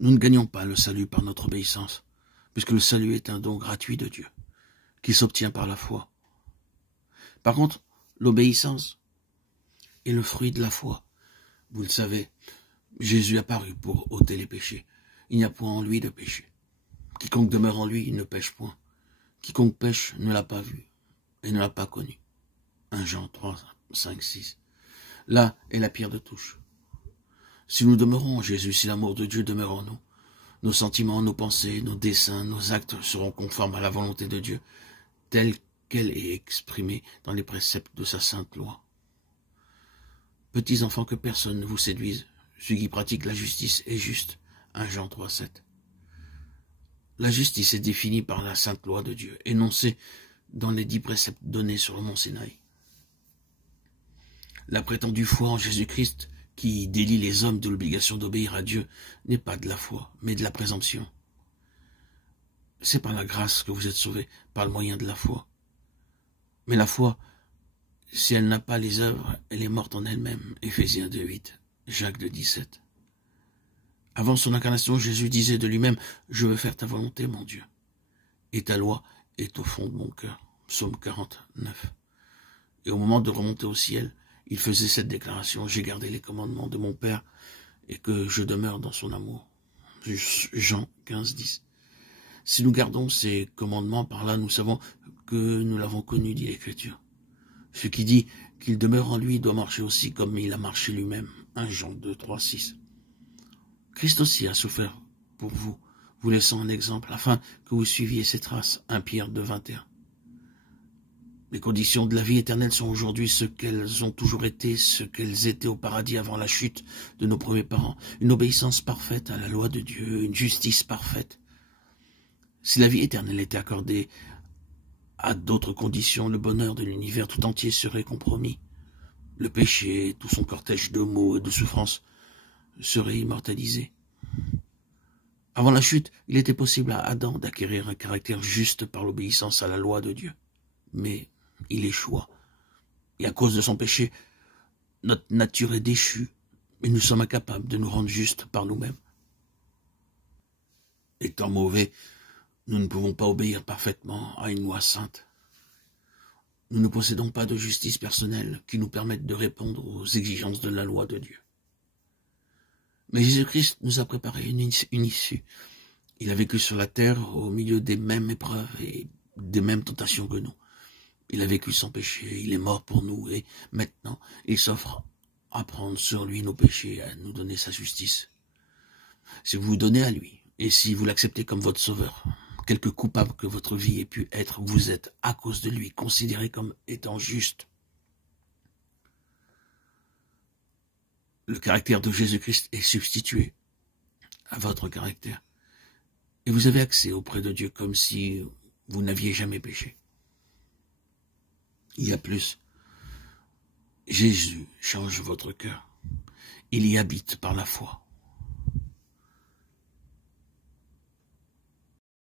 Nous ne gagnons pas le salut par notre obéissance, puisque le salut est un don gratuit de Dieu, qui s'obtient par la foi. Par contre, l'obéissance est le fruit de la foi. Vous le savez, Jésus apparut pour ôter les péchés. Il n'y a point en lui de péché. Quiconque demeure en lui, il ne pêche point. Quiconque pêche ne l'a pas vu et ne l'a pas connu. 1 Jean 3, 5, 6. Là est la pierre de touche. Si nous demeurons en Jésus, si l'amour de Dieu demeure en nous, nos sentiments, nos pensées, nos desseins, nos actes seront conformes à la volonté de Dieu, telle qu'elle est exprimée dans les préceptes de sa sainte loi. Petits enfants, que personne ne vous séduise. Celui qui pratique la justice est juste. 1 Jean 3, 7. La justice est définie par la sainte loi de Dieu, énoncée dans les 10 préceptes donnés sur le mont Sinaï. La prétendue foi en Jésus-Christ, qui délie les hommes de l'obligation d'obéir à Dieu, n'est pas de la foi, mais de la présomption. C'est par la grâce que vous êtes sauvés, par le moyen de la foi. Mais la foi, si elle n'a pas les œuvres, elle est morte en elle-même. Éphésiens 2, 8, Jacques 2, 17. Avant son incarnation, Jésus disait de lui-même, « Je veux faire ta volonté, mon Dieu. Et ta loi est au fond de mon cœur. » Psaume 49. Et au moment de remonter au ciel, il faisait cette déclaration, « J'ai gardé les commandements de mon Père et que je demeure dans son amour. » Jean 15, 10. Si nous gardons ces commandements, par là nous savons que nous l'avons connu, dit l'Écriture. Ce qui dit qu'il demeure en lui doit marcher aussi comme il a marché lui-même. 1 Jean 2, 3, 6. Christ aussi a souffert pour vous, vous laissant un exemple, afin que vous suiviez ses traces. 1 Pierre 2, 21. Les conditions de la vie éternelle sont aujourd'hui ce qu'elles ont toujours été, ce qu'elles étaient au paradis avant la chute de nos premiers parents. Une obéissance parfaite à la loi de Dieu, une justice parfaite. Si la vie éternelle était accordée à d'autres conditions, le bonheur de l'univers tout entier serait compromis. Le péché, tout son cortège de maux et de souffrances, serait immortalisé. Avant la chute, il était possible à Adam d'acquérir un caractère juste par l'obéissance à la loi de Dieu. Mais il échoua. Et à cause de son péché, notre nature est déchue, et nous sommes incapables de nous rendre justes par nous-mêmes. Étant mauvais, nous ne pouvons pas obéir parfaitement à une loi sainte. Nous ne possédons pas de justice personnelle qui nous permette de répondre aux exigences de la loi de Dieu. Mais Jésus-Christ nous a préparé une issue. Il a vécu sur la terre au milieu des mêmes épreuves et des mêmes tentations que nous. Il a vécu sans péché, il est mort pour nous et maintenant il s'offre à prendre sur lui nos péchés et à nous donner sa justice. Si vous vous donnez à lui et si vous l'acceptez comme votre sauveur, quelque coupable que votre vie ait pu être, vous êtes à cause de lui considéré comme étant juste. Le caractère de Jésus-Christ est substitué à votre caractère. Et vous avez accès auprès de Dieu comme si vous n'aviez jamais péché. Il y a plus. Jésus change votre cœur. Il y habite par la foi.